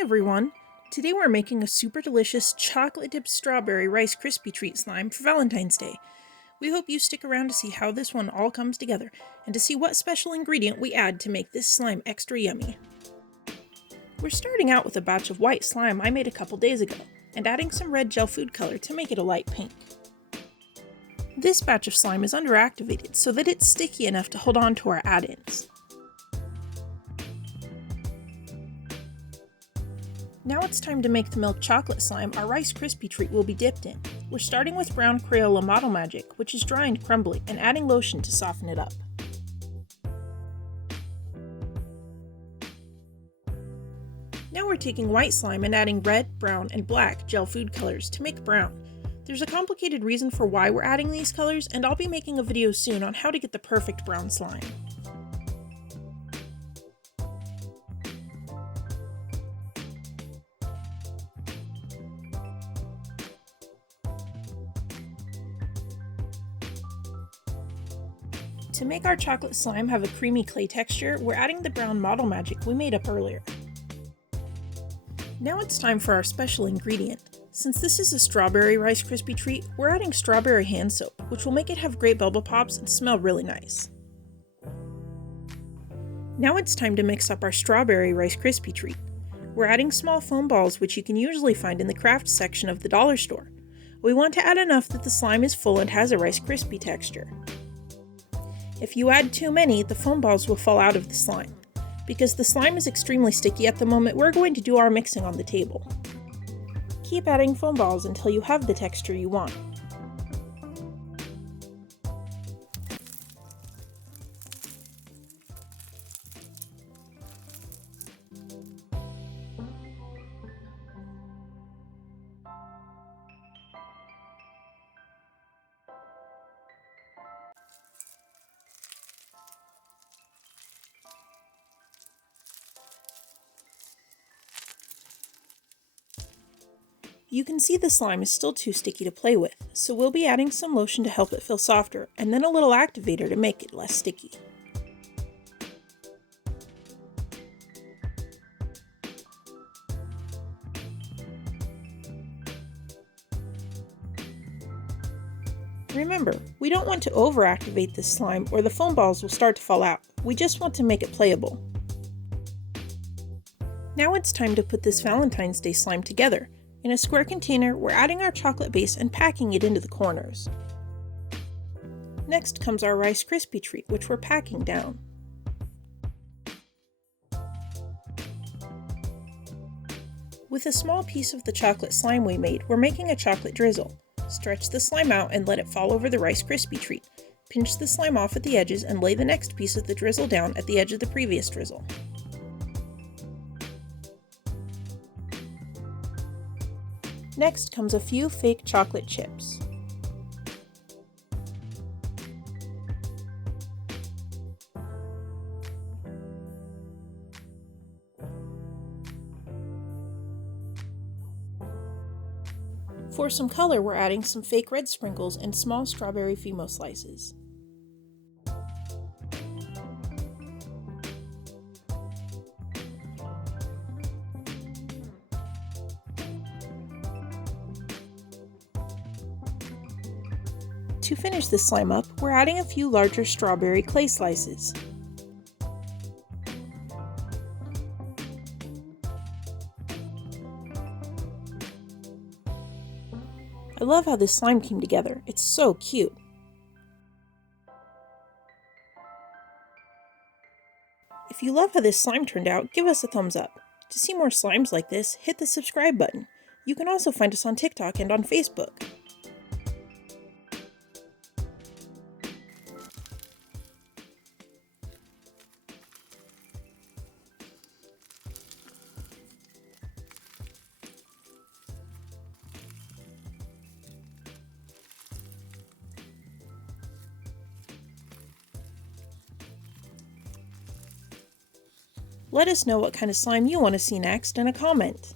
everyone! Today we're making a super delicious chocolate-dipped strawberry Rice Krispy treat slime for Valentine's Day. We hope you stick around to see how this one all comes together, and to see what special ingredient we add to make this slime extra yummy. We're starting out with a batch of white slime I made a couple days ago, and adding some red gel food color to make it a light pink. This batch of slime is underactivated so that it's sticky enough to hold on to our add-ins. Now it's time to make the milk chocolate slime our Rice Krispy treat will be dipped in. We're starting with brown Crayola Model Magic, which is dry and crumbly, and adding lotion to soften it up. Now we're taking white slime and adding red, brown, and black gel food colors to make brown. There's a complicated reason for why we're adding these colors, and I'll be making a video soon on how to get the perfect brown slime. To make our chocolate slime have a creamy clay texture, we're adding the brown Model Magic we made up earlier. Now it's time for our special ingredient. Since this is a strawberry Rice Krispy treat, we're adding strawberry hand soap, which will make it have great bubble pops and smell really nice. Now it's time to mix up our strawberry Rice Krispy treat. We're adding small foam balls, which you can usually find in the craft section of the dollar store. We want to add enough that the slime is full and has a Rice Krispie texture. If you add too many, the foam balls will fall out of the slime. Because the slime is extremely sticky at the moment, we're going to do our mixing on the table. Keep adding foam balls until you have the texture you want. You can see the slime is still too sticky to play with, so we'll be adding some lotion to help it feel softer, and then a little activator to make it less sticky. Remember, we don't want to overactivate this slime or the foam balls will start to fall out. We just want to make it playable. Now it's time to put this Valentine's Day slime together. In a square container, we're adding our chocolate base and packing it into the corners. Next comes our Rice Krispie treat, which we're packing down. With a small piece of the chocolate slime we made, we're making a chocolate drizzle. Stretch the slime out and let it fall over the Rice Krispie treat. Pinch the slime off at the edges and lay the next piece of the drizzle down at the edge of the previous drizzle. Next comes a few fake chocolate chips. For some color, we're adding some fake red sprinkles and small strawberry Fimo slices. To finish this slime up, we're adding a few larger strawberry clay slices. I love how this slime came together. It's so cute. If you love how this slime turned out, give us a thumbs up. To see more slimes like this, hit the subscribe button. You can also find us on TikTok and on Facebook. Let us know what kind of slime you want to see next in a comment.